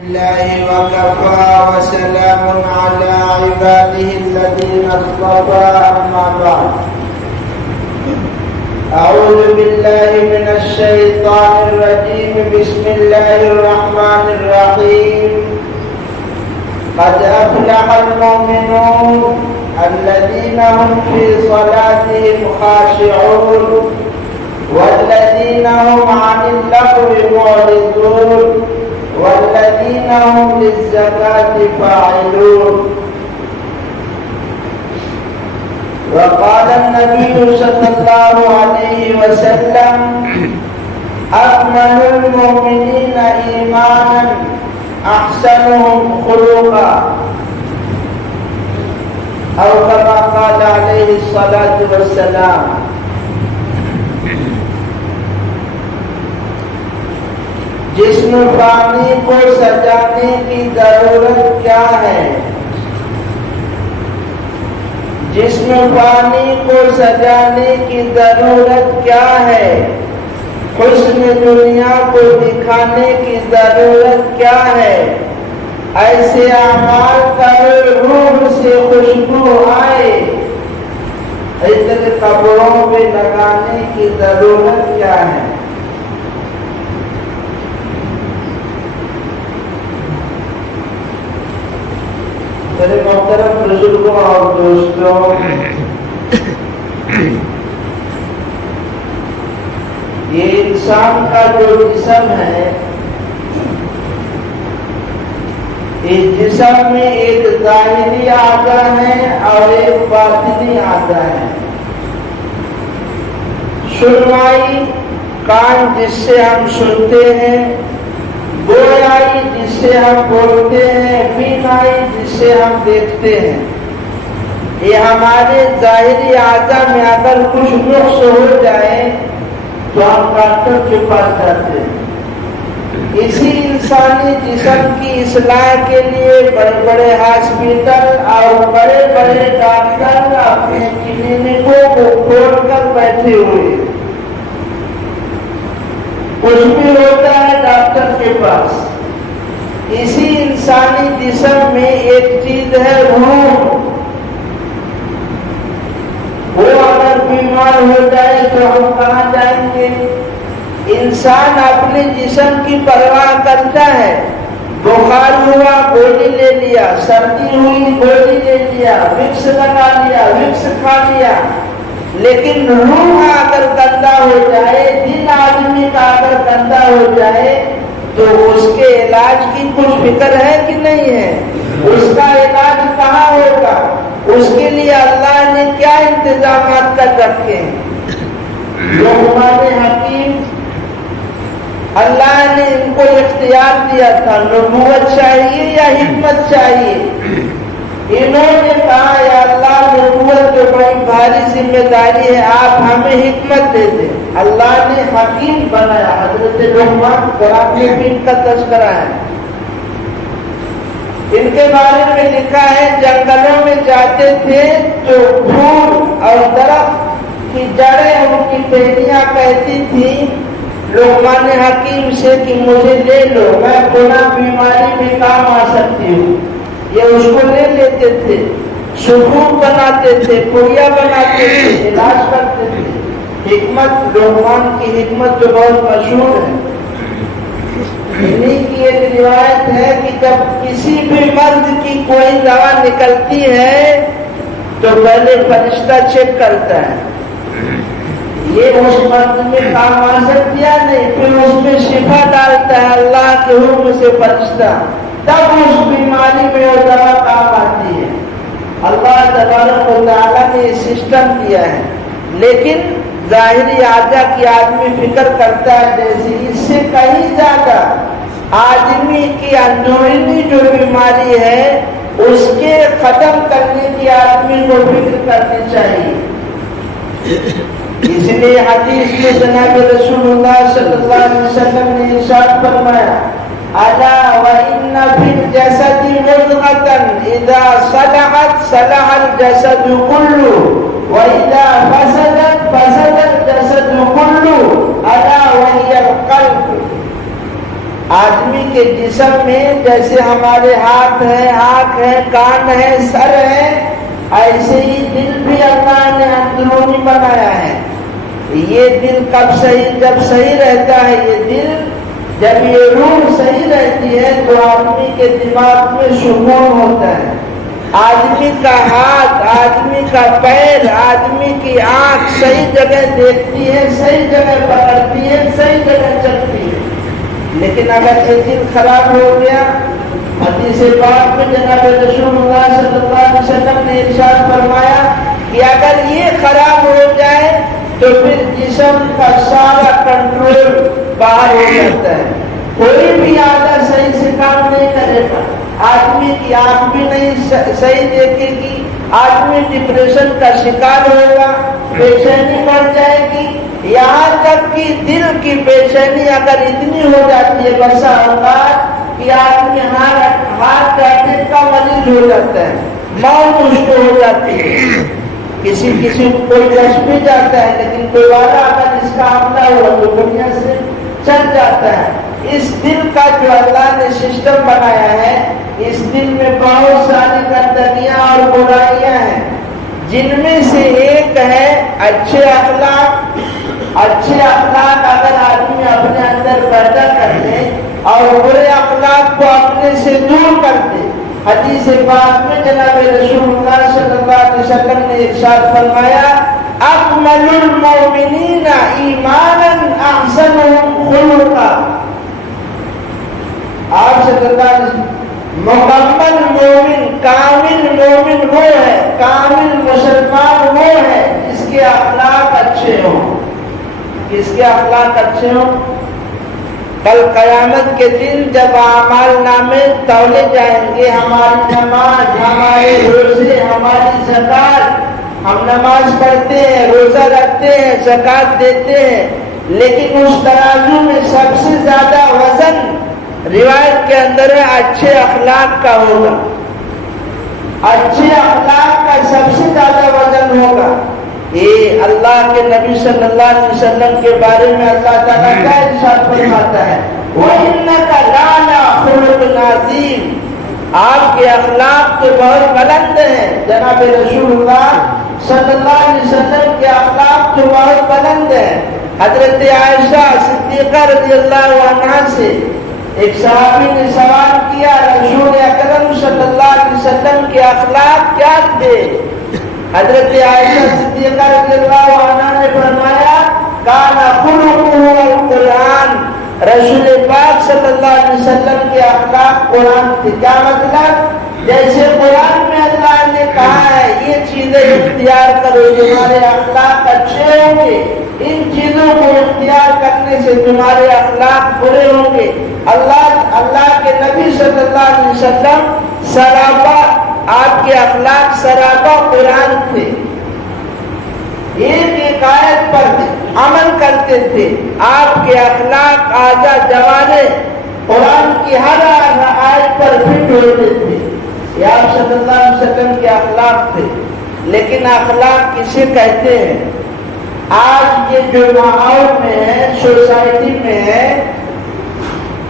الله وكفى وسلام على عباده الذين اصطفى أما بعد أعوذ بالله من الشيطان الرجيم بسم الله الرحمن الرحيم قد أفلح المؤمنون الذين هم في صلاتهم خاشعون والذين هم عن اللغو معرضون والذين هم للزكاة فاعلون. وقال النبي صلى الله عليه وسلم أكمل المؤمنين إيمانا أحسنهم خلقا أو كما قال عليه الصلاة والسلام. جسم فانی کو سجانے کی ضرورت کیا ہے؟ جسم فانی کو سجانے کی ضرورت کیا ہے؟ حسن دنیا کو دکھانے کی ضرورت کیا ہے؟ ایسے اعمال کرو روح سے خوشبو آئے، عطر قبروں پہ لگانے کی ضرورت کیا ہے؟ میرے محترم بزرگوں اور دوستوں، یہ انسان کا جو جسم ہے، اس جسم میں ایک ظاہری اعضا ہے اور ایک باطنی اعضا ہے. سنوائی کان جس سے ہم سنتے ہیں، گویائی جس سے ہم بولتے ہیں، بینائی جس سے ہم دیکھتے ہیں. یہ ہمارے ظاہری اعضا میں اگر کچھ نقص ہو جائے تو ہم ڈاکٹر کے پاس جاتے ہیں. اسی انسانی جسم کی اصلاح کے لیے بڑے بڑے ہاسپٹل اور بڑے بڑے ڈاکٹر اپنے کلینکوں کو کھول کر بیٹھے ہوئے. کچھ بھی ہوتا ہے ڈاکٹر کے پاس. اسی انسانی جسم میں ایک چیز ہے روح. وہ اگر بیمار ہو جائے تو ہم کہاں جائیں گے؟ انسان اپنے جسم کی پرواہ کرتا ہے. بخار ہوا گولی لے لیا، سردی ہوئی گولی لے لیا، وکس لگا لیا، وکس کھا لیا. لیکن روح اگر گندا ہو جائے، دل آدمی کا اگر گندا ہو جائے تو اس کے علاج کی کچھ فکر ہے کہ نہیں ہے؟ اس کا علاج کہاں ہوگا؟ اس کے لیے اللہ نے کیا انتظامات کر رکھے ہیں؟ لقمان حکیم، اللہ نے ان کو اختیار دیا تھا، نبوت چاہیے یا حکمت چاہیے؟ انہوں نے کہا یا اللہ نبوت جو بڑی بھاری ذمہ داری ہے، آپ ہمیں حکمت دے دیں. اللہ نے حکیم بنایا. حضرت لقمان قرآن میں بھی ان کا تذکرہ ہے. ان کے بارے میں لکھا ہے جنگلوں میں جاتے تھے تو پھول اور درخت کی جڑیں ان کی ٹہنیاں کہتی تھیں لقمان حکیم سے کہ مجھے لے لو، میں فلاں بیماری میں کام آ سکتی ہوں. یہ اس کو لے لیتے تھے، سکون بناتے تھے، پڑیا بناتے تھے، علاج کرتے تھے. حکمت، لقمان کی حکمت جو بہت مشہور ہے. انہیں کی ایک روایت ہے کہ جب کسی بھی مرض کی کوئی دوا نکلتی ہے تو پہلے فرشتہ چیک کرتا ہے یہ اس مرض میں کام آ سکتی ہے نہیں، پھر اس میں شفا ڈالتا ہے اللہ کے حکم سے فرشتہ، تب اس بیماری میں وہ دوا کام آتی ہے. اللہ تبارک و تعالیٰ نے یہ سسٹم دیا ہے. لیکن ظاہری اعضا کی آدمی فکر کرتا ہے جیسے اس سے کہیں زیادہ آدمی کی اندرونی جو بیماری ہے اس کے ختم کرنے کی آدمی کو فکر کرنی چاہیے. اس لیے حدیث میں جناب رسول اللہ صلی اللہ علیہ وسلم نے ارشاد فرمایا الا وان فی الجسد مضغۃ اذا صلحت صلح الجسد كله واذا فسدت فسد الجسد كله الا وهي القلب. آدمی کے جسم میں جیسے ہمارے ہاتھ ہے، آنکھ ہے، کان ہے، سر ہے، ایسے ہی دل بھی اللہ نے اندرونی بنایا ہے۔ یہ دل جب صحیح رہتا ہے، یہ دل جب یہ روح صحیح رہتی ہے تو آدمی کے دماغ میں سکون ہوتا ہے۔ آدمی کا ہاتھ، آدمی کا پیر، آدمی کی آنکھ صحیح جگہ دیکھتی ہے، صحیح جگہ پکڑتی ہے، صحیح جگہ چلتی ہے۔ لیکن اگر یہ دل خراب ہو گیا، حدیث پاک میں جناب رسول اللہ صلی اللہ علیہ وسلم نے ارشاد فرمایا کہ اگر یہ خراب ہو جائے تو پھر جسم کا سارا کنٹرول باہر ہو جاتا ہے، کوئی بھی آدھا صحیح سے کام نہیں کرے گا، آدمی کی آنکھ بھی نہیں صحیح دیکھے گی، آدمی ڈپریشن کا شکار ہوگا، بے چینی بڑھ جائے گی، یہاں تک کہ دل کی بے چینی اگر اتنی ہو جاتی ہے بسا اوقات کہ آدمی ہارٹ اٹیک کا مریض ہو جاتا ہے، موت اس کو ہو جاتی ہے۔ کسی کو کوئی بچ بھی جاتا ہے، لیکن دوبارہ اگر اس کا حملہ ہوا تو دنیا سے چل جاتا ہے۔ اس دل کا جو اللہ نے سسٹم بنایا ہے، اس دل میں بہت ساری گندگیاں اور برائیاں ہیں، جن میں سے ایک ہے اچھے اخلاق۔ اچھے اخلاق اگر آدمی اپنے اندر پیدا کر لے اور برے اخلاق کو اپنے سے دور کر دے، حدیث پاک میں جناب رسول اللہ صلی اللہ علیہ وسلم نے ارشاد فرمایا اکمل المؤمنین ایمانا احسنهم خلقا۔ آپ صلی اللہ علیہ وسلم، مکمل مومن، کامل مومن وہ ہے، کامل مسلمان وہ ہے جس کے اخلاق اچھے ہوں، جس کے اخلاق اچھے ہوں۔ کل قیامت کے دن جب اعمال نامے تولے جائیں گے، ہماری نماز، ہمارے روزے، ہماری زکات، ہم نماز پڑھتے ہیں، روزہ رکھتے ہیں، زکات دیتے ہیں، لیکن اس ترازو میں سب سے زیادہ وزن روایت کے اندر ہے اچھے اخلاق کا ہوگا، اچھے اخلاق کا سب سے زیادہ وزن ہوگا۔ یہ اللہ کے نبی صلی اللہ علیہ وسلم کے بارے میں اللہ تعالیٰ کا ارشاد فرماتا ہے وَإِنَّكَ لَعَلَىٰ خُلُقٍ عَظِيمٍ، آپ کے اخلاق تو بہت بلند ہیں۔ جناب رسول اللہ صلی اللہ علیہ وسلم کے اخلاق تو بہت بلند ہیں۔ حضرت عائشہ صدیقہ رضی اللہ عنہا سے ایک صحابی نے سوال کیا، رسول اکرم صلی اللہ علیہ وسلم کے اخلاق کیا تھے؟ حضرت عائشہ صدیقہ رضی اللہ عنہا نے فرمایا کان خلقہ القرآن، رسول پاک صلی اللہ علیہ وسلم کے اخلاق قرآن تھے۔ کیا مطلب؟ جیسے قرآن میں اللہ نے کہا ہے یہ چیزیں اختیار کرو، تمہارے اخلاق اچھے ہوں گے، ان چیزوں کو اختیار کرنے سے تمہارے اخلاق برے ہوں گے۔ اللہ کے نبی صلی اللہ علیہ وسلم سراپا، آپ کے اخلاق سراپا قرآن تھے، ایک آیت پر عمل کرتے تھے، آپ کے اخلاق آجا جوانے قرآن کی ہر آیت پر فٹ ہوتے تھے، یہ آپ صلی اللہ علیہ وسلم کے اخلاق تھے۔ لیکن اخلاق کسے کہتے ہیں؟ آج یہ جو ماحول میں ہے، سوسائٹی میں ہے،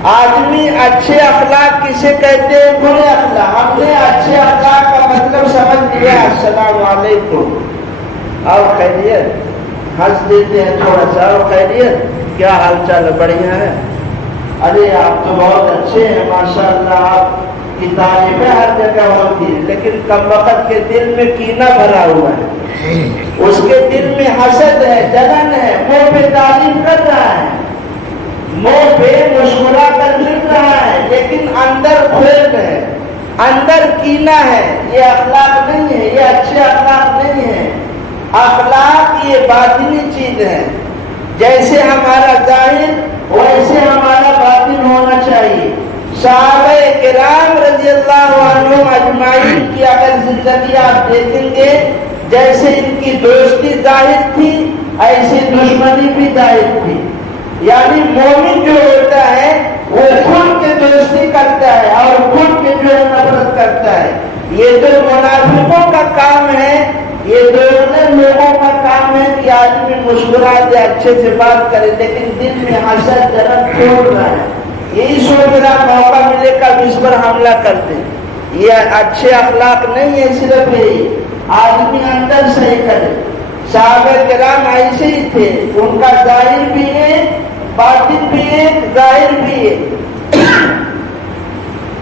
آدمی اچھے اخلاق کسے کہتے ہیں؟ برے اخلاق۔ ہم نے اچھے اخلاق کا مطلب سمجھ لیا، السلام علیکم، اور خیریت، ہنس دیتے ہیں تھوڑا سا، اور خیریت، کیا حال چال ہے؟ بڑھیا ہے، ارے آپ تو بہت اچھے ہیں ماشاءاللہ، آپ کی تعریفیں ہر جگہ ہوتی ہے، لیکن کم وقت کے دل میں کینہ بھرا ہوا ہے، اس کے دل میں حسد ہے، جلن ہے، منہ پہ تعریف کر رہا ہے، منہ پہ مسکرا کر مل رہا ہے، لیکن اندر کھوٹ ہے، اندر کینہ ہے۔ یہ اخلاق نہیں ہے، یہ اچھے اخلاق نہیں ہے۔ اخلاق یہ باطنی چیز ہے، جیسے ہمارا ظاہر ویسے ہمارا باطن ہونا چاہیے۔ صحابہ کرام رضی اللہ عنہم اجمعین کی اگر زندگی آپ دیکھیں گے، جیسے ان کی دوستی ظاہر تھی ایسے دشمنی بھی ظاہر تھی۔ یعنی مومن جو ہوتا ہے وہ کھل کے دوستی کرتا ہے اور کھل کے جو ہے نفرت کرتا ہے۔ یہ تو منافقوں کا کام ہے، یہ دوسرے لوگوں کا کام ہے کہ آدمی مسکرا دے، اچھے سے بات کرے، لیکن دل میں حسد جلن چھوڑ رہا ہے۔ یہی سوچ رہا موقع ملے گا اس پر حملہ کر دیں. یہ اچھے اخلاق نہیں ہے. صرف یہی آدمی اندر صحیح کرے. صحابہ کرام ایسے ہی تھے. ان کا ظاہر بھی ہے، باطن بھی ہے، ظاہر بھی ہے.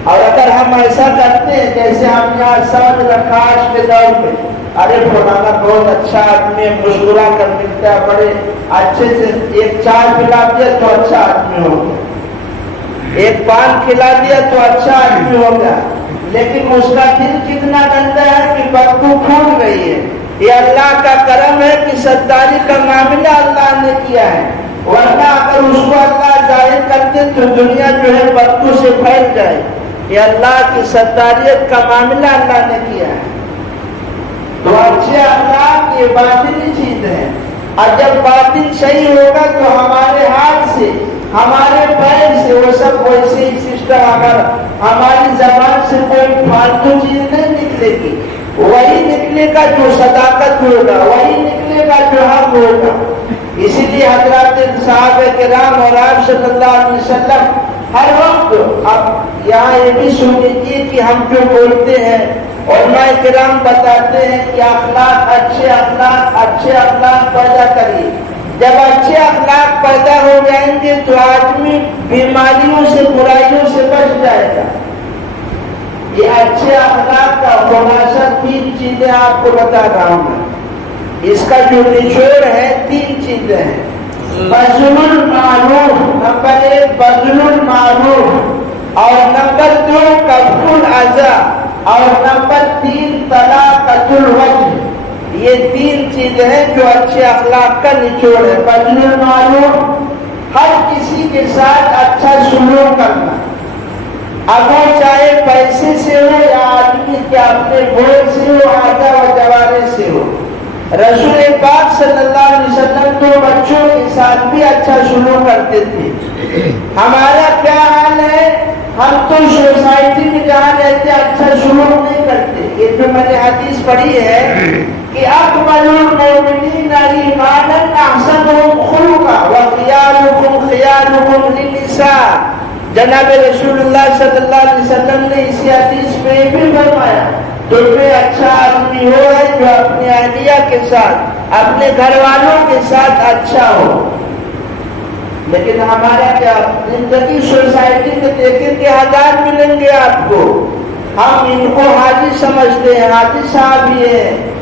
اور اگر ہم ایسا کرتے ہیں جیسے ہم یہاں سمجھ رکھا آج کے دور میں، ارے فلانا بہت اچھا آدمی ہے، مسکرا کر ملتا ہے، بڑے اچھے سے ایک چائے پلا دیا تو اچھا آدمی ہو گیا، ایک پان کھلا دیا تو اچھا آدمی ہو گیا. لیکن اس کا دل کتنا گندا ہے کہ بدبو پھوٹ گئی ہے. یہ اللہ کا کرم ہے کہ ستاری کا معاملہ اللہ نے کیا ہے. ورنہ اگر اس کو اللہ ظاہر کرتے تو دنیا جو ہے بدبو سے پھیل جائے. یہ اللہ کی ستاریت کا معاملہ اللہ نے کیا ہے. تو اچھے اخلاق یہ باطنی چیز ہے. اور جب باطن صحیح ہوگا تو ہمارے ہاتھ سے، ہمارے پیر سے وہ سب ویسے ہی سسٹم، ہماری زبان سے کوئی فالتو چیز نہیں نکلے گی. وہی نکلے گا جو صداقت ہوگا، وہی نکلے گا جو حق ہوگا. اسی لیے حضرات صحابہ کرام اور آپ صلی اللہ علیہ وسلم ہر وقت، اب یہاں یہ بھی سن لیجیے کہ ہم جو بولتے ہیں علماء کرام بتاتے ہیں کہ اخلاق، اچھے اخلاق پیدا کریے. جب اچھے اخلاق پیدا ہو جائیں گے تو آدمی بیماریوں سے، برائیوں سے بچ جائے گا. یہ اچھے اخلاق کا خلاصہ 3 چیزیں آپ کو بتا رہا ہوں میں. اس کا جو نچوڑ ہے 3 چیزیں ہیں. بذل المعروف، نمبر 1 بذل المعروف، اور نمبر 2 کف الاذى، اور نمبر 3 طلاقۃ الوجہ. یہ 3 چیزیں ہیں جو اچھے اخلاق کا نچوڑ ہے. بذل المعروف، ہر کسی کے ساتھ اچھا سلوک کرنا، اب وہ چاہے پیسے سے ہو یا آدمی کے اپنے بول سے ہو، آجا و جوارے سے ہو. رسول پاک صلی اللہ علیہ وسلم تو بچوں کے ساتھ بھی اچھا سلوک کرتے تھے. ہمارا کیا حال ہے؟ ہم تو سوسائٹی میں جہاں رہتے اچھا سلوک نہیں کرتے. یہ جو میں نے حدیث پڑھی ہے کہ اکمل المؤمنین ایمانا احسنهم خلقا وخیارکم خیارکم للنساء. جناب رسول اللہ صلی اللہ علیہ وسلم نے اسی حدیث میں بھی فرمایا تم میں اچھا آدمی ہو ہے جو اپنی اہلیہ کے ساتھ، اپنے گھر والوں کے ساتھ اچھا ہو. لیکن ہمارا کیا زندگی سوسائٹی میں دیکھیں کہ 1000 ملیں گے آپ کو، ہم ان کو حاجی سمجھتے ہیں، حاجی صاحب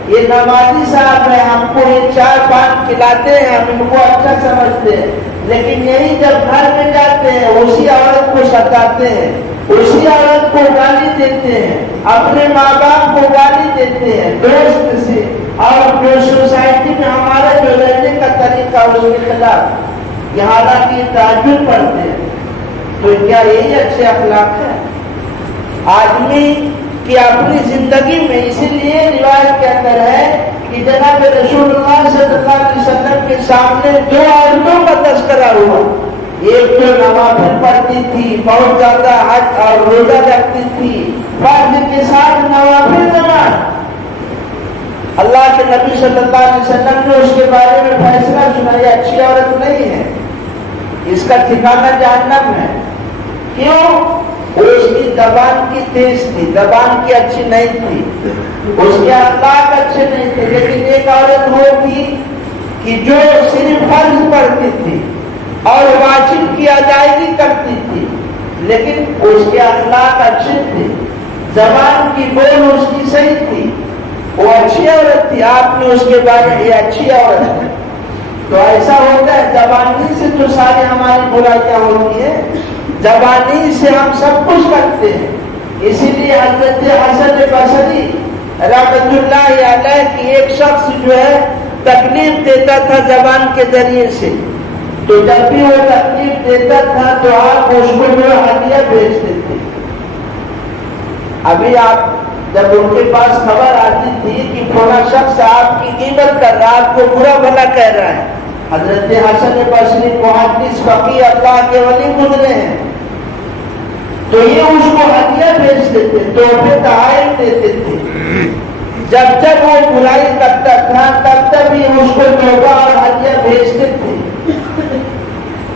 یہ نمازی صاحب ہے، ہم کو یہ 4 پان کھلاتے ہیں، ہم ان کو اچھا سمجھتے ہیں. لیکن یہی جب گھر میں جاتے ہیں اسی عورت کو ستاتے ہیں، اسی عورت کو گالی دیتے ہیں، اپنے ماں باپ کو گالی دیتے ہیں دوست سے، اور جو سوسائٹی میں ہمارا جو رہنے کا طریقہ اس کے خلاف، یہ حالانکہ یہ تعجب پڑھتے ہیں. تو کیا یہی اچھے اخلاق ہے؟ آدمی کی اپنی زندگی میں، اسی لیے روایت کے اندر ہے کہ جناب رسول اللہ صلی اللہ علیہ وسلم کے سامنے 2 عورتوں کا تذکرہ ہوا. ایک جو نوافل پڑھتی تھی، بہت زیادہ حج اور روزہ رکھتی تھی، فرض کے ساتھ نوافل نماز. اللہ کے نبی صلی اللہ علیہ وسلم نے اس کے بارے میں فیصلہ سنایا، اچھی عورت نہیں ہے، اس کا ٹھکانہ جہنم ہے. کیوں؟ اس کی زبان کی تیز تھی، زبان کی اچھی نہیں تھی، اس کے اخلاق اچھے نہیں تھے. لیکن ایک عورت ہوگی کہ جو صرف فرض پڑھتی تھی اور واجب کی ادائیگی کرتی تھی، لیکن اس کے اخلاق اچھے تھے، زبان کی بول اس کی صحیح تھی، وہ اچھی عورت تھی. آپ نے اس کے بارے میں یہ اچھی عورت ہے. تو ایسا ہوتا ہے، زبانی سے تو ساری ہماری برائیاں ہوتی ہیں، زبانی سے ہم سب کچھ کرتے ہیں. اسی لیے حضرت حسن بصری رحمۃ اللہ علیہ کی ایک شخص جو ہے تکلیف دیتا تھا زبان کے ذریعے سے، تو جب بھی وہ تکلیف دیتا تھا تو آپ اس کو جو ہدیہ بھیجتے تھے. ابھی آپ جب ان کے پاس خبر آتی تھی کہ فلاں شخص آپ کی غیبت کر رہا ہے، آپ کو برا بھلا کہہ رہا ہے، حضرت حسن بصری محدث فقیہ اللہ کے ولی گزرے ہیں، تو یہ اس کو ہدیہ بھیجتے تھے، تحفے تحائف دیتے تھے. جب جب وہ برائی کرتا تھا تب تب ہی اس کو تحفہ اور ہدیہ بھیجتے تھے.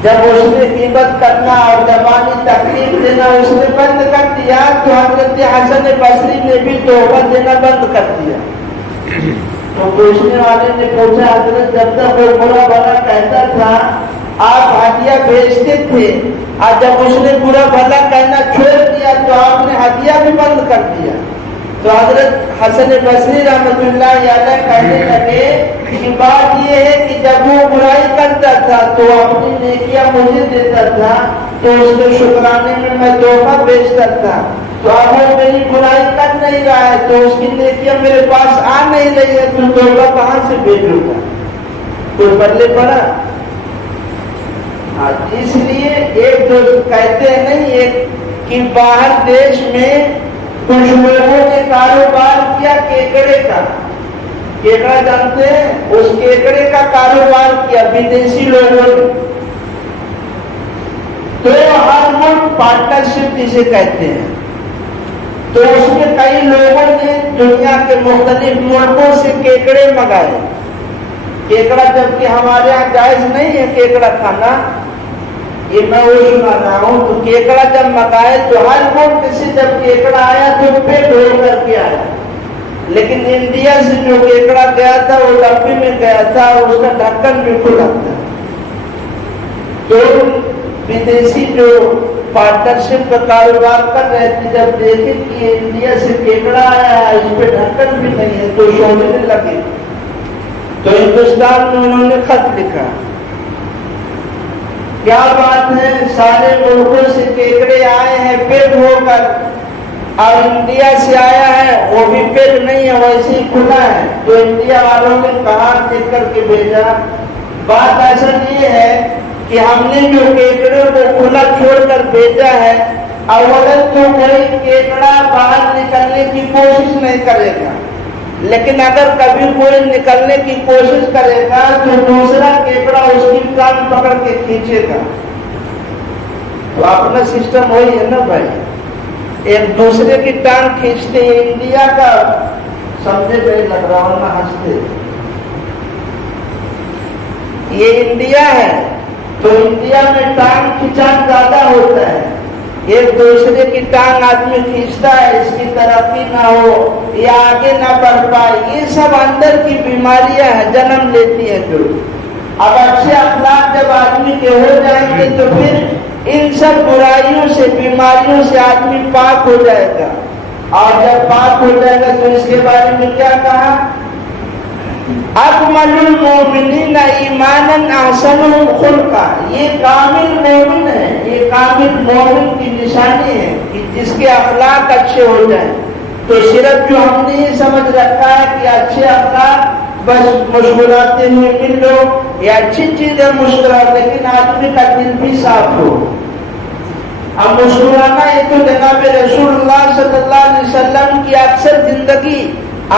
جب اس نے غیبت کرنا اور زبانی تکلیف دینا اس نے بند کر دیا تو حضرت حسن بصری نے بھی توبہ دینا بند کر دیا. تو پوچھنے والے نے پوچھا حضرت جب تک وہ برا بھلا کہتا تھا آپ ہدیہ بھیجتے تھے اور جب اس نے برا بھلا کہنا چھوڑ دیا تو آپ نے ہدیہ بھی بند کر دیا. تو حضرت حسن بصری رحمۃ اللہ علیہ کہنے لگے کہ بات یہ ہے کہ جب وہ برائی کرتا تھا تو اپنی نیکیاں مجھے دیتا تھا تو اس کے شکرانے میں میں تحفہ بیچتا تھا. تو اب وہ میری برائی کر نہیں رہا ہے تو اس کی نیکیاں میرے پاس آ نہیں رہی ہے تو تحفہ کہاں سے بھیجوں گا؟ کوئی بدلے پڑا. اس لیے ایک جو کہتے ہیں نہیں ایک کہ باہر دیش میں کچھ لوگوں نے کاروبار کیا کیکڑے کا. کیکڑا جانتے ہیں؟ اس کیکڑے کا کاروبار کیا ودیشی لوگوں نے. تو ہر ملک پارٹنرشپ جسے کہتے ہیں. تو اس میں کئی لوگوں نے دنیا کے مختلف ملکوں سے کیکڑے منگائے. کیکڑا جبکہ ہمارے یہاں جائز نہیں ہے کیکڑا کھانا، یہ میں وہ سنا رہا ہوں. تو کیکڑا جب منگائے تو ہر ملک سے جب کیکڑا آیا تو پیٹ بھر کر کے آیا. لیکن انڈیا سے جو کیکڑا گیا تھا وہ ڈبے میں گیا تھا اور اس کا ڈھکن بھی کھلا تھا. تو ودیشی جو پارٹنرشپ کا کاروبار کر رہے تھے جب دیکھے کہ انڈیا سے کیکڑا آیا ہے اس پہ ڈھکن بھی نہیں ہے تو سوچنے لگے. تو ہندوستان میں انہوں نے خط لکھا کیا بات ہے سارے ملکوں سے کیکڑے آئے ہیں پیک ہو کر اور انڈیا سے آیا ہے وہ بھی پیک نہیں ہے ویسے ہی کھلا ہے. تو انڈیا والوں نے کہا لکھ کر کے بھیجا بات ایسا یہ ہے کہ ہم نے جو کیکڑے کو کھلا چھوڑ کر بھیجا ہے اولاً تو کوئی کیکڑا باہر نکلنے کی کوشش نہیں کرے گا، لیکن اگر کبھی کوئی نکلنے کی کوشش کرے گا تو دوسرا کیکڑا اس کی کان پکڑ کے کھینچے گا. تو اپنا سسٹم وہی ہے نا بھائی، ایک دوسرے کی ٹانگ کھینچتے ہیں. انڈیا کا سمجھے نہیں لگ رہا ورنہ ہنستے. یہ انڈیا ہے تو انڈیا میں ٹانگ کھینچان زیادہ ہوتا ہے. ایک دوسرے کی ٹانگ آدمی کھینچتا ہے اس کی ترقی نہ ہو یا آگے نہ بڑھ پائے. یہ سب اندر کی بیماریاں ہیں جنم لیتی ہیں. جو اب اچھے اخلاق جب آدمی کے ہو جائیں گے تو پھر ان سب برائیوں سے بیماریوں سے آدمی پاک ہو جائے گا. اور جب پاک ہو جائے گا تو اس کے بارے میں کیا کہا اکمل المومنین ایمانا احسنهم خلقا. یہ کامل مومن ہے، یہ کامل مومن کی نشانی ہے کہ جس کے اخلاق اچھے ہو جائیں. تو صرف جو ہم نے یہ سمجھ رکھا ہے کہ اچھے اخلاق بس مسکراتے ہوئے مل لو یہ اچھی چیز ہے مسکراہٹ، لیکن آدمی کا دل بھی صاف ہو. اب مسکرانا یہ تو جناب رسول اللہ صلی اللہ علیہ وسلم کی اکثر زندگی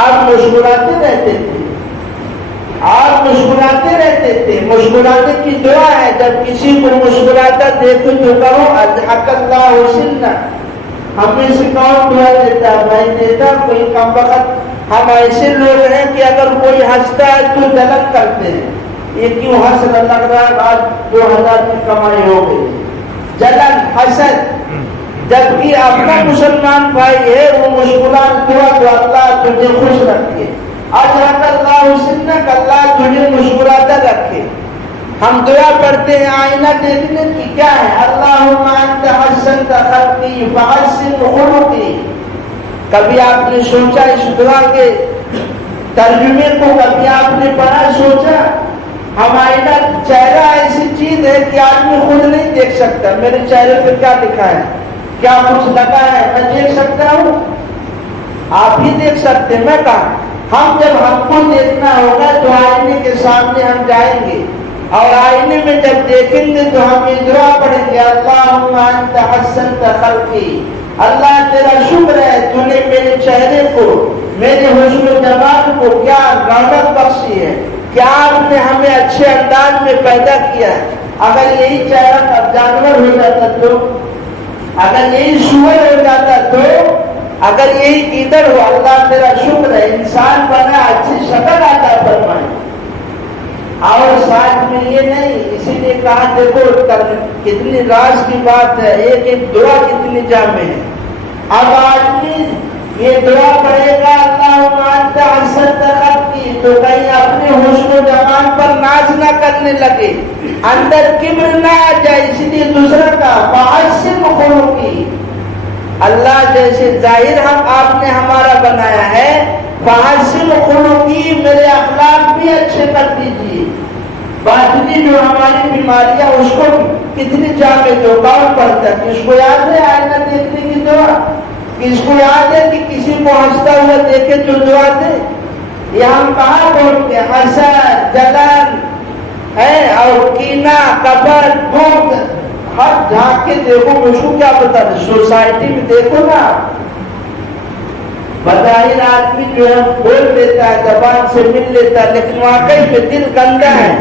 آپ مسکراتے رہتے تھے، آپ مسکراتے رہتے تھے. مسکرانے کی دعا ہے جب کسی کو مسکراتا دیکھو تو کہو اضحک اللہ سنہ. ہمیں سے کون دعا دیتا بھائی دیتا کوئی کم وقت. ہم ایسے لوگ ہیں کہ اگر کوئی ہنستا ہے تو جلن کرتے ہیں یہ کیوں ہنس رہا لگ رہا ہے آج 2000 کی کمائی ہو گئی. جلن حسد. جبکہ اپنا مسلمان بھائی ہے وہ مسکران دعا تو اللہ تجھے خوش رکھے. اضحک اللہ سنک اللہ تجھے مسکراتا رکھے. ہم دعا پڑھتے ہیں آئینہ دیکھنے کی کیا ہے اللہم انت حسنت خلقی فحسن خلقی. کبھی آپ نے سوچا اس دعا کے ترجمے کو کبھی آپ نے پڑھا سوچا؟ ہم آئینہ چہرہ ایسی چیز ہے کہ آدمی خود نہیں دیکھ سکتا میرے چہرے پہ کیا لکھا ہے کیا کچھ لگا ہے میں دیکھ سکتا ہوں؟ آپ ہی دیکھ سکتے. میں کہا ہم جب ہم کو دیکھنا ہوگا تو آئینے کے سامنے ہم جائیں گے اور آئینے میں جب دیکھیں گے تو ہم یہ دعا پڑھیں گے اللہم انت حسنت خلقی. اللہ تیرا شکر ہے تو نے میرے چہرے کو میرے حسن و جمال کو کیا رونق بخشی ہے، کیا آپ نے ہمیں اچھے انداز میں پیدا کیا ہے. اگر یہی چہرہ اب جانور ہو جاتا تو، اگر یہی سور ہو جاتا تو، اگر یہی گیدڑ ہو اللہ تیرا شکر ہے انسان بنا اچھی شکل عطا فرمائے. اور ساتھ میں یہ نہیں، اسی لیے کہا دیکھو کتنی راز کی بات ہے، ایک ایک دعا کتنی جامع ہے۔ اب آدمی یہ دعا پڑھے گا اللہم انت احسنت خلقی، تو کہیں اپنے حسن و جمال پر ناز نہ کرنے لگے، اندر کبر نہ آ جائے، اس لیے دوسرا کا فاحسن خلقی، اللہ جیسے ظاہر آپ نے ہمارا بنایا ہے، فاحسن خلقی، میرے اخلاق بھی اچھے کر دیجیے۔ باطنی جو ہماری بیماریاں اس کو کتنی جامع دعا پڑھتا ہے، کس کو یاد ہے آئینہ دیکھنے کی دعا؟ کس کو یاد ہے کہ کسی کو ہنستا ہوا دیکھے تو دعا دے؟ یہ ہم کہاں بولتے ہیں؟ حسد، جلن ہے اور کینہ، کپٹ، بغض، ہر جھانک کے دیکھو، مجھ کو کیا پتا، سوسائٹی میں دیکھو نا، بظاہر آدمی جو ہے بول لیتا ہے، زبان سے مل لیتا ہے، لیکن واقعی میں دل گندا ہے،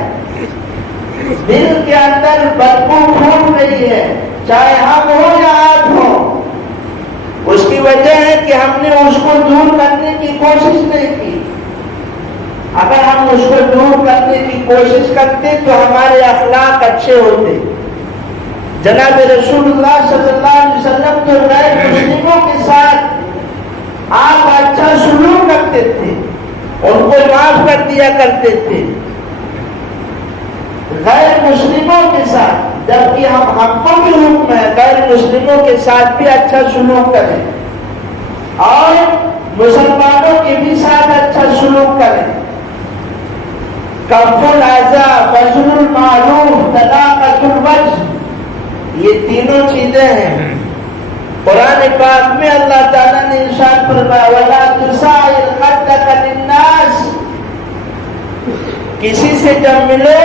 دل کے اندر بدبو پھوٹ رہی ہے، چاہے ہم ہو یا آپ ہو۔ اس کی وجہ ہے کہ ہم نے اس کو دور کرنے کی کوشش نہیں کی۔ اگر ہم اس کو دور کرنے کی کوشش کرتے تو ہمارے اخلاق اچھے ہوتے۔ جناب رسول اللہ صلی اللہ علیہ وسلم تو غیر مسلموں کے ساتھ آپ اچھا سلوک کرتے تھے، ان کو معاف کر دیا کرتے تھے غیر مسلموں کے ساتھ، جبکہ ہم کو بھی حکم ہے غیر مسلموں کے ساتھ بھی اچھا سلوک کریں اور مسلمانوں کے بھی ساتھ اچھا سلوک کریں۔ کف الاذى، بذل المعروف، طلاقۃ الوجه، یہ تینوں چیزیں ہیں۔ قرآن پاک میں اللہ تعالیٰ نے ارشاد فرمایا وَلَا تُسَعِّرْ خَدَّكَ لِلنَّاسِ، کسی سے جب ملو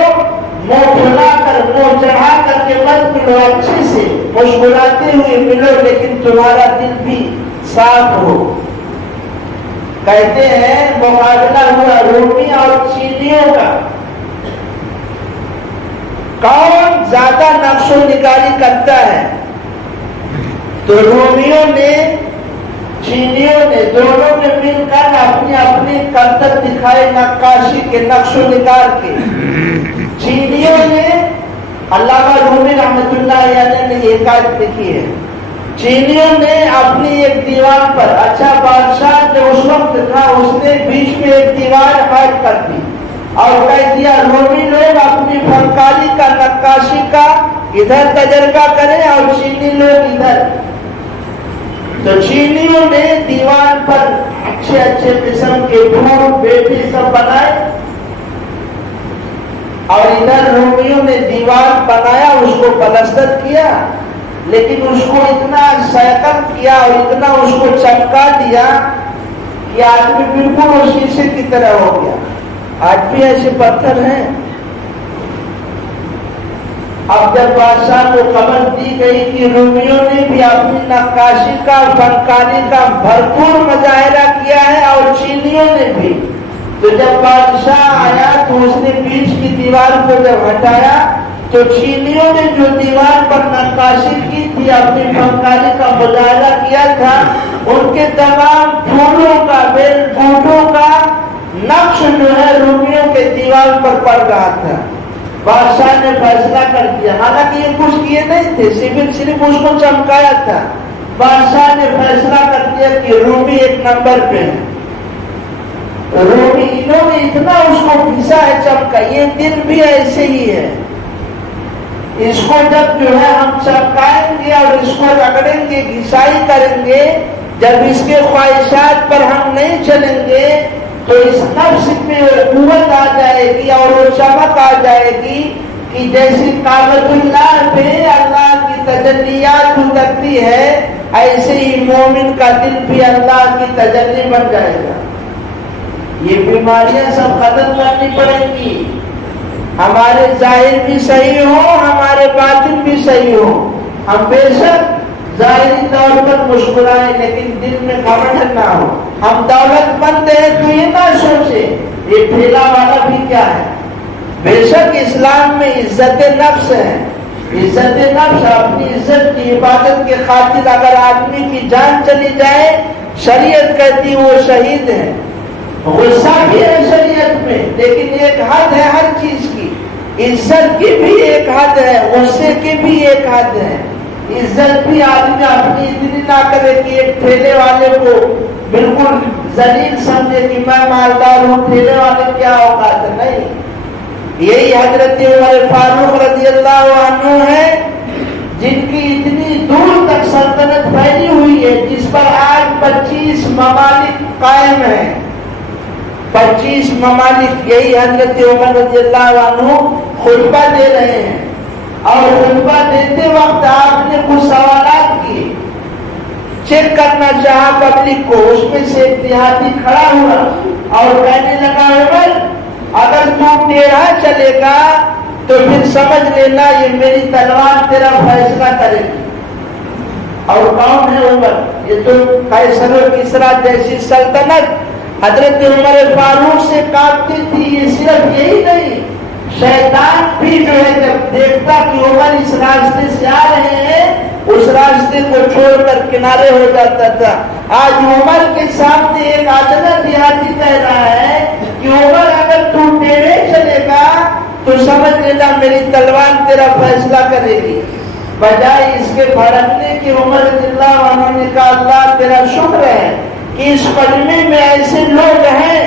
منہ پھلا کر، منہ چڑھا کر کے مت ملو، اچھے سے مسکراتے ہوئے ملو، لیکن تمہارا دل بھی صاف ہو۔ کہتے ہیں مقابلہ ہوا رومی اور چینیوں کا، کون زیادہ نقش و نگاری کرتا ہے؟ تو رومیوں نے، چینیوں نے، دونوں نے مل کر اپنی اپنی کرتب دکھائے نقاشی کے، نقش و نگار کے۔ چینیوں نے، علامہ رومی رحمۃ اللہ علیہ نے ایک آیت لکھی ہے، چینیوں نے اپنی ایک دیوار پر، اچھا بادشاہ جو اس وقت تھا اس نے بیچ میں ایک دیوار حائل کر دی اور کہہ دیا رومی لوگ اپنی فنکاری کا، نقاشی کا ادھر تجربہ کریں اور چینی لوگ ادھر۔ تو چینیوں نے دیوار پر اچھے اچھے قسم کے پھول، بیٹے سب بنائے، اور ادھر رومیوں نے دیوار بنایا، اس کو پلستر کیا، لیکن اس کو اتنا سیکل کیا اور اتنا اس کو چمکا دیا کہ آدمی بالکل وہ شیشے کی طرح ہو گیا۔ آج بھی ایسے پتھر ہیں۔ اب جب بادشاہ کو خبر دی گئی کہ رومیوں نے بھی اپنی نقاشی کا، فنکاری کا بھرپور مظاہرہ کیا ہے اور چینیوں نے بھی، تو جب بادشاہ آیا تو اس نے بیچ کی دیوار کو جب ہٹایا تو چینیوں نے جو دیوار پر نقاشی کی تھی، اپنی فنکاری کا مظاہرہ کیا تھا، ان کے تمام پھولوں کا، بیل بوٹوں کا نقش جو ہے رومیوں کے دیوار پر پڑ رہا تھا۔ بادشاہ نے فیصلہ کر دیا، حالانکہ یہ کچھ کیے نہیں تھے، صرف اس کو چمکایا تھا۔ بادشاہ نے فیصلہ کر دیا کہ رومی ایک نمبر پہ ہے، رومی، انہوں نے اتنا اس کو گھسا ہے، چمکا۔ یہ دل بھی ایسے ہی ہے، اس کو جب جو ہے ہم چمکائیں گے اور اس کو رگڑیں گے، گھسائی کریں گے، جب اس کے خواہشات پر ہم نہیں چلیں گے تو اس نفس میں قوت آ جائے گی اور وہ چمک آ جائے گی کہ جیسی کعبۃ اللہ پہ اللہ کی تجلیات اترتی ہے، ایسے ہی مومن کا دل بھی اللہ کی تجلی بن جائے گا۔ یہ بیماریاں سب ختم کرنی پڑیں گی، ہمارے ظاہر بھی صحیح ہو، ہمارے باطن بھی صحیح ہو۔ ہم بے شک ظاہری طور پر مسکرائیں لیکن دل میں گھمنڈ نہ ہو۔ ہم دولت مند ہیں تو یہ نہ سوچے یہ ٹھیلا والا بھی کیا ہے۔ بے شک اسلام میں عزت نفس ہے، عزت نفس، اپنی عزت کی حفاظت کی خاطر اگر آدمی کی جان چلی جائے، شریعت کہتی وہ شہید ہے۔ غصہ بھی ہے شریعت میں، لیکن ایک حد ہے ہر چیز کی. عزت کی بھی ایک حد ہے، غصے کی بھی ایک حد ہے. عزت بھی آدمی اپنی اتنی نہ کرے کہ ایک ٹھیلے والے کو بالکل ذلیل سمجھے کہ میں مالدار ہوں، ٹھیلے والے کیا اوقات ہے. نہیں، یہی حضرت عمر فاروق رضی اللہ عنہ ہے جن کی اتنی دور تک سلطنت پھیلی ہوئی ہے، جس پر آج 25 ممالک قائم ہیں. 25 ممالک. یہی حضرت عمر رضی اللہ عنہ خطبہ دے رہے ہیں، اور خطبہ دیتے وقت آپ نے کچھ سوالات کیے. چیک کرنا چاہا پبلک کو. اس میں سے ایک دیہاتی کھڑا ہوا اور کہنے لگا عمر اگر تو ٹیڑھا چلے گا تو پھر سمجھ لینا یہ میری تلوار تیرا فیصلہ کرے گی. اور کون ہے عمر؟ یہ تو قیصر و کسریٰ جیسی سلطنت حضرت عمر فاروق سے کانپتی تھی. یہ صرف یہی نہیں، شیطان بھی جو ہے جب دیکھتا کہ عمر اس راستے سے آ رہے ہیں اس راستے کو چھوڑ کر کنارے ہو جاتا تھا. آج عمر کے سامنے ایک ادنا دیہاتی کہہ رہا ہے کہ عمر اگر تو ٹیڑھے چلے گا تو سمجھ لینا میری تلوار تیرا فیصلہ کرے گی. بجائے اس کے بھڑکنے کی عمر رضی اللہ عنہ نے کہا اللہ تیرا شکر ہے کہ اس مجمع میں ایسے لوگ ہیں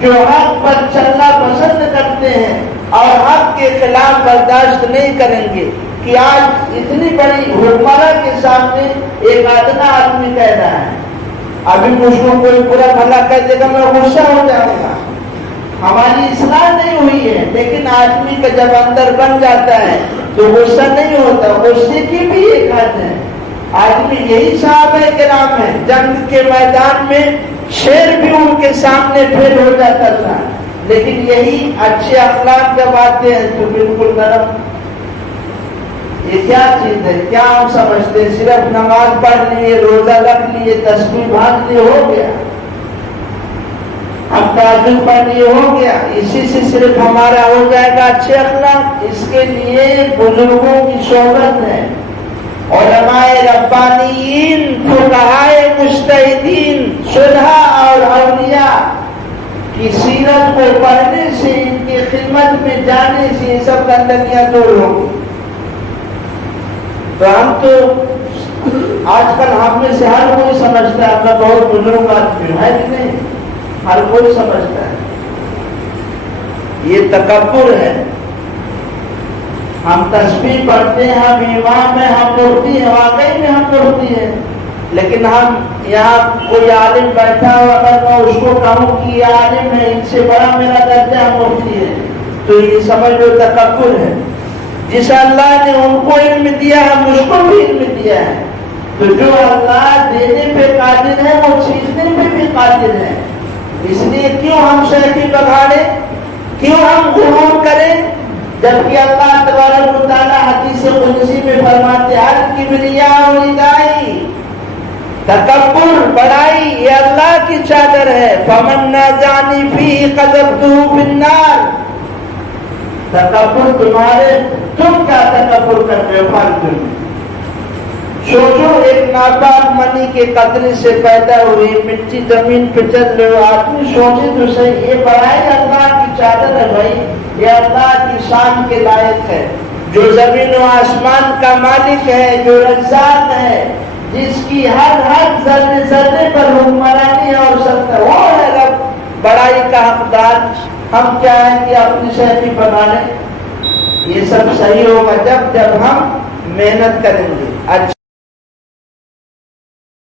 جو حق پر چلنا پسند کرتے ہیں اور حق کے خلاف برداشت نہیں کریں گے. کہ آج اتنی بڑی حکمراں کے سامنے ایک ادنا آدمی کہہ رہا ہے. ابھی مجھ کو کوئی برا بھلا کہہ دے گا میں غصہ ہو جاؤں گا. ہماری اصلاح نہیں ہوئی ہے، لیکن آدمی کا جب اندر بن جاتا ہے تو غصہ نہیں ہوتا. غصے کی بھی ایک حد ہے. آدمی یہی صحابہ کرام ہے، جنگ کے میدان میں شیر بھی ان کے سامنے پھیل ہو جاتا تھا، لیکن یہی اچھے اخلاق جب آتے ہیں تو بالکل نرم. یہ کیا چیز ہے؟ کیا ہم سمجھتے ہیں صرف نماز پڑھ لیے، روزہ رکھ لیے، تسبیح بھاگ لیے ہو گیا، ہم تہجد پڑھ لیے ہو گیا، اسی سے صرف ہمارا ہو جائے گا اچھے اخلاق؟ اس کے لیے بزرگوں کی صحبت ہے، علماء ربانیین، فقہائے مجتہدین، شہداء اور اولیاء کی سیرت کو پڑھنے سے، ان کی خدمت میں جانے سے یہ سب گندگیاں دور ہوگی. تو ہم تو آج کل ہم میں سے ہر کوئی سمجھتا ہے میں بہت بزرگ آدمی ہوں، ہے کہ نہیں؟ ہر کوئی سمجھتا ہے. یہ تکبر ہے. ہم تسبیح پڑھتے ہیں، ہم امام ہیں، ہم مفتی ہیں، واقعی میں ہم مفتی ہیں، لیکن ہم یہاں کوئی عالم بیٹھا ہو اگر میں اس کو کہوں کہ یہ عالم ہے، ان سے بڑا میرا درجہ مفتی ہے، تو یہ سمجھ لو تکبر ہے. جس اللہ نے ان کو علم دیا ہے مجھ کو بھی علم دیا ہے، تو جو اللہ دینے پہ قادر ہے وہ چھیننے پہ بھی قادر ہے. اس لیے کیوں ہم شیخی بگاڑے، کیوں ہم غرور کریں، جبکہ اللہ تبارک و تعالیٰ حدیث قدسی میں فرماتے ہیں الکبریاء ردائی، تکبر بڑائی یہ اللہ کی چادر ہے. فمن نازعنی فیہ قذفتہ فی النار. تکبر تمہارے، تم کیا تکبر کر رہے ہو فالتو میں؟ سوچو ایک ناپاک منی کے قطرے سے پیدا ہوئی مٹی زمین پہ چل رہے ہو، آدمی سوچے تو صحیح یہ بڑائی اللہ کی چادر ہے بھائی، یہ اللہ کی شان کے لائق ہے. جو زمین و آسمان کا مالک ہے، جو رزاق ہے، جس کی ہر ذرے ذرے پر حکمرانی اور سلطنت، وہ ہے رب بڑائی کا حقدار. ہم کیا ہے کہ اپنی شیخی بنا لیں. یہ سب صحیح ہوگا جب ہم محنت کریں گے.